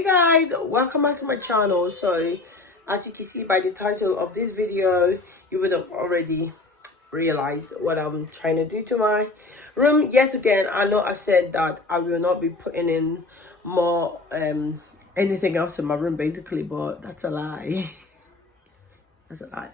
Hey guys, welcome back to my channel. So as you can see by the title of this video, you would have already realized what I'm trying to do to my room yet again. I know I said that I will not be putting in more anything else in my room basically, but that's a lie. That's a lie.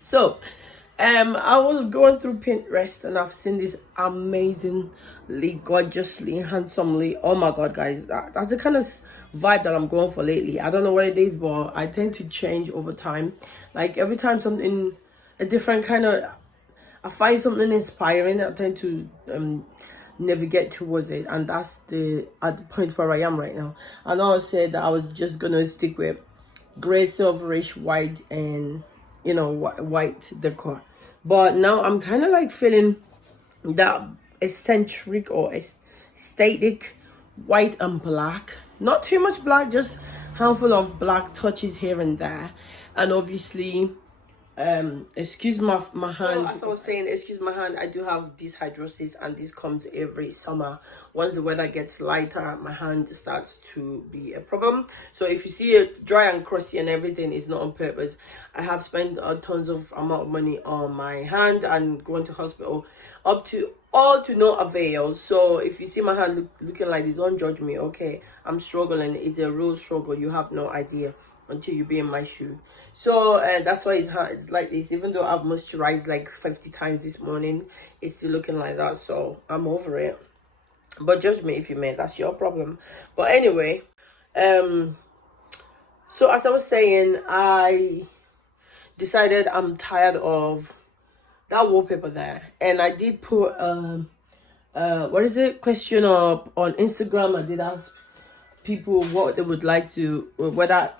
So I was going through Pinterest and I've seen this amazingly, gorgeously, handsomely. Oh my god, guys, that's the kind of vibe that I'm going for lately. I don't know what it is, but I tend to change over time. Like every time something, a different kind of, I find something inspiring, I tend to navigate towards it, and that's at the point where I am right now. I know I said that I was just gonna stick with gray, silverish, white, and white decor. But now I'm kind of like feeling that eccentric or aesthetic white and black. Not too much black, just handful of black touches here and there. And obviously, excuse my hand. So, as I was saying, excuse my hand, I do have dehydrosis, and this comes every summer. Once the weather gets lighter, my hand starts to be a problem. So if you see it dry and crusty and everything, it's not on purpose. I have spent tons of amount of money on my hand and going to hospital, all to no avail. So if you see my hand looking like this, don't judge me, okay? I'm struggling. It's a real struggle. You have no idea until you be in my shoe. So that's why it's like this. Even though I've moisturized like 50 times this morning, it's still looking like that. So I'm over it, but judge me if you may. That's your problem. But anyway, so as I was saying, I decided I'm tired of that wallpaper there, and I did put question up on Instagram. I did ask people what they would like to, whether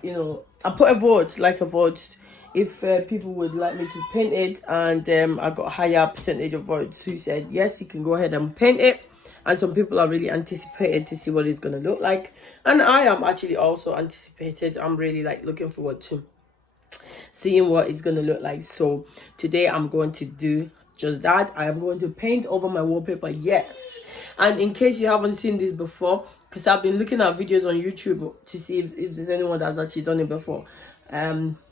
I put a vote if people would like me to paint it, and I got a higher percentage of votes who said yes, you can go ahead and paint it. And some people are really anticipated to see what it's going to look like, and I am actually also anticipated. I'm really like looking forward to seeing what it's going to look like. So today I'm going to do just that. I am going to paint over my wallpaper, yes. And in case you haven't seen this before, because I've been looking at videos on YouTube to see if there's anyone that's actually done it before,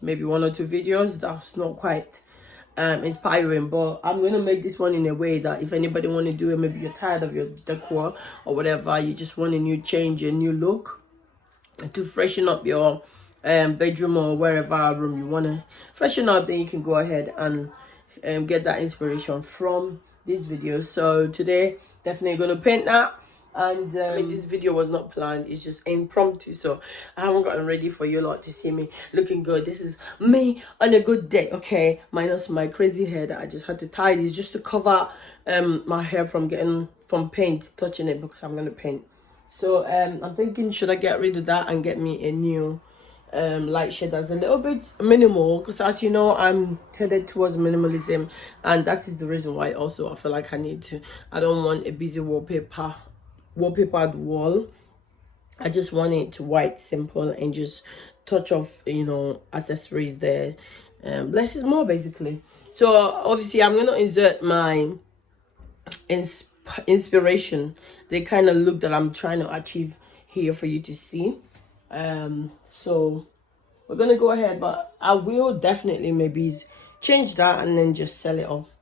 maybe 1 or 2 videos. That's not quite inspiring, but I'm going to make this one in a way that if anybody want to do it, maybe you're tired of your decor or whatever, you just want a new change, a new look to freshen up your bedroom or wherever room you want to freshen up, then you can go ahead and get that inspiration from this video. So today definitely going to paint that. And this video was not planned, it's just impromptu, so I haven't gotten ready for you lot to see me looking good. This is me on a good day, okay, minus my crazy hair that I just had to tie this just to cover my hair from paint touching it, because I'm gonna paint. So I'm thinking, should I get rid of that and get me a new light shade that's a little bit minimal, because as you know, I'm headed towards minimalism, and that is the reason why also I feel like I don't want a busy wallpapered wall. I just want it white, simple, and just touch of accessories there. Less is more basically. So obviously I'm gonna insert my inspiration, the kind of look that I'm trying to achieve here for you to see. So we're gonna go ahead, but I will definitely maybe change that and then just sell it off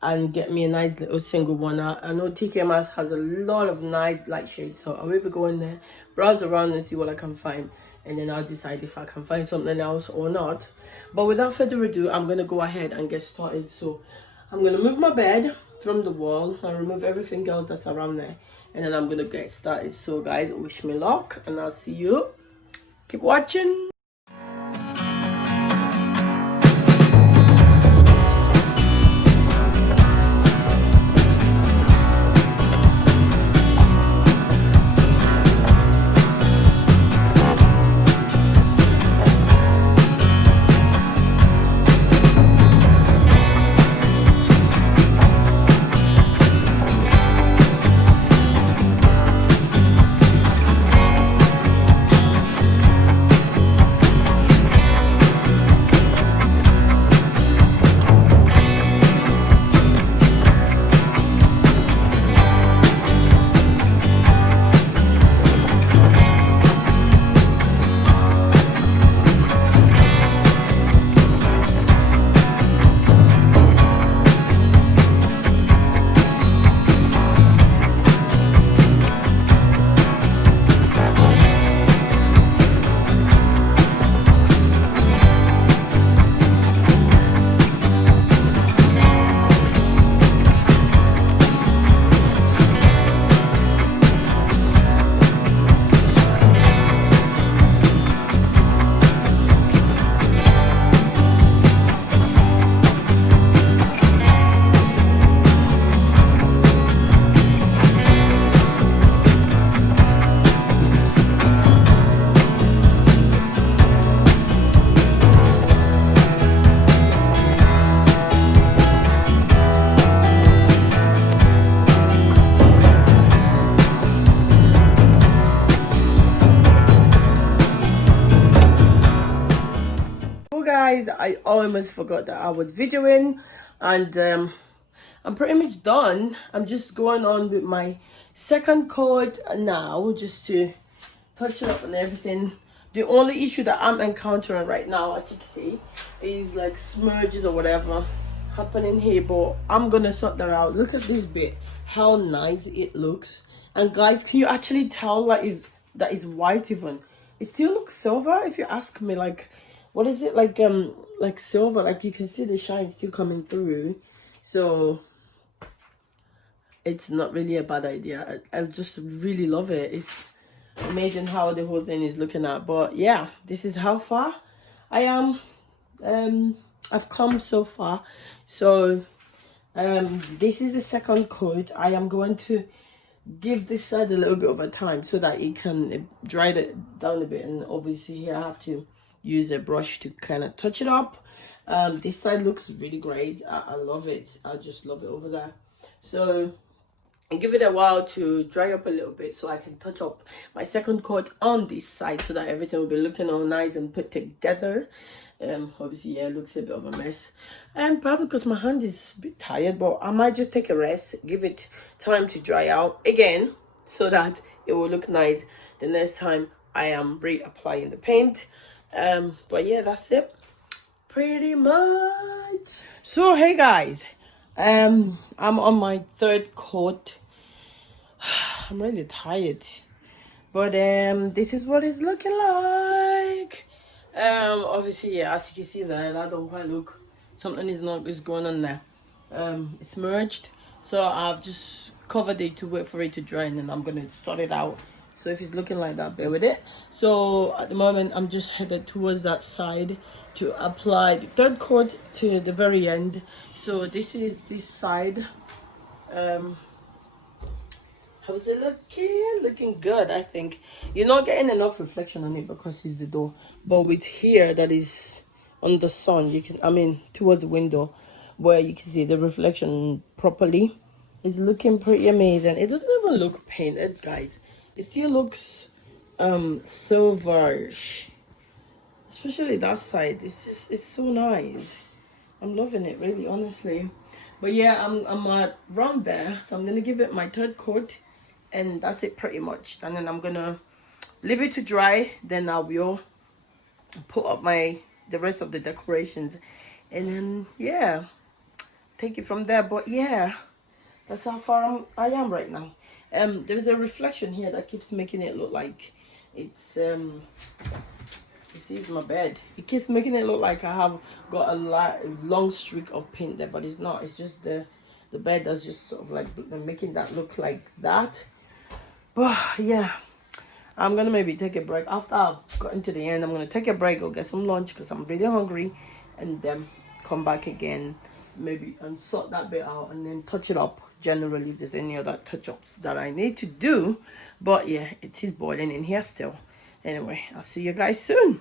and get me a nice little single one. I know TK Maxx has a lot of nice light shades, so I will be going there, browse around and see what I can find, and then I'll decide if I can find something else or not. But without further ado, I'm gonna go ahead and get started. So I'm gonna move my bed from the wall and remove everything else that's around there, and then I'm gonna get started. So guys, wish me luck, and I'll see you. Keep watching. guys, I almost forgot that I was videoing, and I'm pretty much done. I'm just going on with my second coat now, just to touch it up and everything. The only issue that I'm encountering right now, as you can see, is like smudges or whatever happening here, but I'm gonna sort that out. Look at this bit, how nice it looks. And guys, can you actually tell that is white even? It still looks silver if you ask me. Like, what is it, like silver? Like, you can see the shine still coming through. So it's not really a bad idea. I just really love it. It's amazing how the whole thing is looking at. But yeah, this is how far I am. I've come so far. So this is the second coat. I am going to give this side a little bit of a time so that it can dry it down a bit, and obviously here I have to use a brush to kind of touch it up. This side looks really great. I love it. I just love it over there. So and give it a while to dry up a little bit so I can touch up my second coat on this side so that everything will be looking all nice and put together. Obviously, yeah, it looks a bit of a mess, and probably because my hand is a bit tired, but I might just take a rest, give it time to dry out again so that it will look nice the next time I am reapplying the paint. But yeah, that's it pretty much. So hey guys, I'm on my third coat. I'm really tired, but this is what it's looking like. Obviously, yeah, as you can see there, that don't quite look, something is going on there. It's merged, so I've just covered it to wait for it to dry, and then I'm gonna sort it out. So if it's looking like that, bear with it. So at the moment, I'm just headed towards that side to apply the third coat to the very end. So this is this side. How's it looking? Looking good, I think. You're not getting enough reflection on it because it's the door. But with here that is on the sun, you can, I mean, towards the window, where you can see the reflection properly, it's looking pretty amazing. It doesn't even look painted, guys. It still looks silverish. Especially that side. It's so nice. I'm loving it, really, honestly. But yeah, I'm around there, so I'm gonna give it my third coat, and that's it pretty much. And then I'm gonna leave it to dry. Then I will put up the rest of the decorations, and then yeah, take it from there. But yeah, that's how far I am right now. There's a reflection here that keeps making it look like it's this is my bed. It keeps making it look like I have got a long streak of paint there, but it's not. It's just the bed that's just sort of like making that look like that. But yeah, I'm gonna maybe take a break after I've gotten to the end. I'm gonna take a break, go get some lunch because I'm really hungry, and then come back again maybe and sort that bit out, and then touch it up generally if there's any other touch-ups that I need to do. But yeah, it is boiling in here still. Anyway, I'll see you guys soon.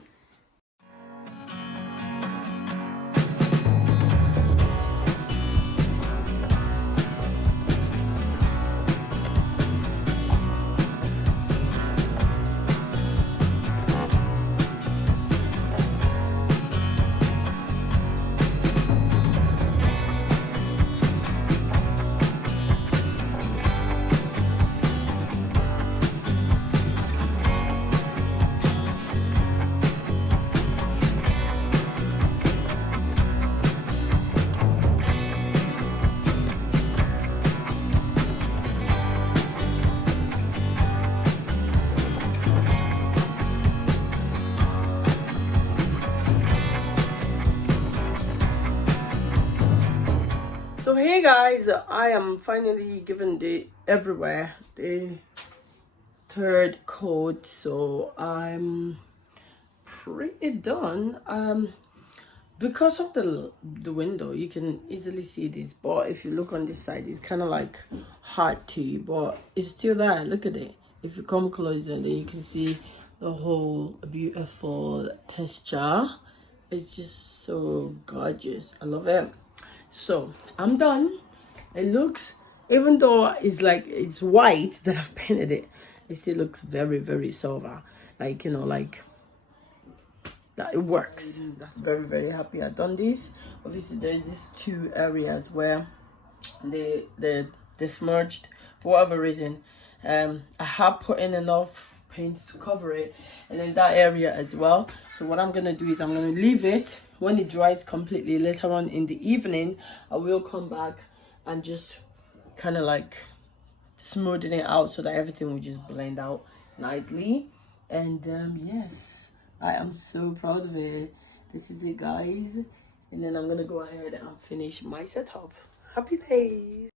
So hey guys, I am finally given the third coat, so I'm pretty done. Because of the window, you can easily see this, but if you look on this side, it's kind of like hard to, but it's still there. Look at it. If you come closer, then you can see the whole beautiful texture. It's just so gorgeous. I love it. So I'm done. It looks, even though it's white that I've painted it, it still looks very, very silver. Like, you know, like that it works. That's very, very happy I done this. Obviously there's these two areas where they smudged for whatever reason. I have put in enough paint to cover it, and then that area as well. So what I'm gonna do is I'm gonna leave it. When it dries completely later on in the evening, I will come back and just kind of like smoothing it out so that everything will just blend out nicely. And yes, I am so proud of it. This is it, guys. And then I'm gonna go ahead and finish my setup. Happy days.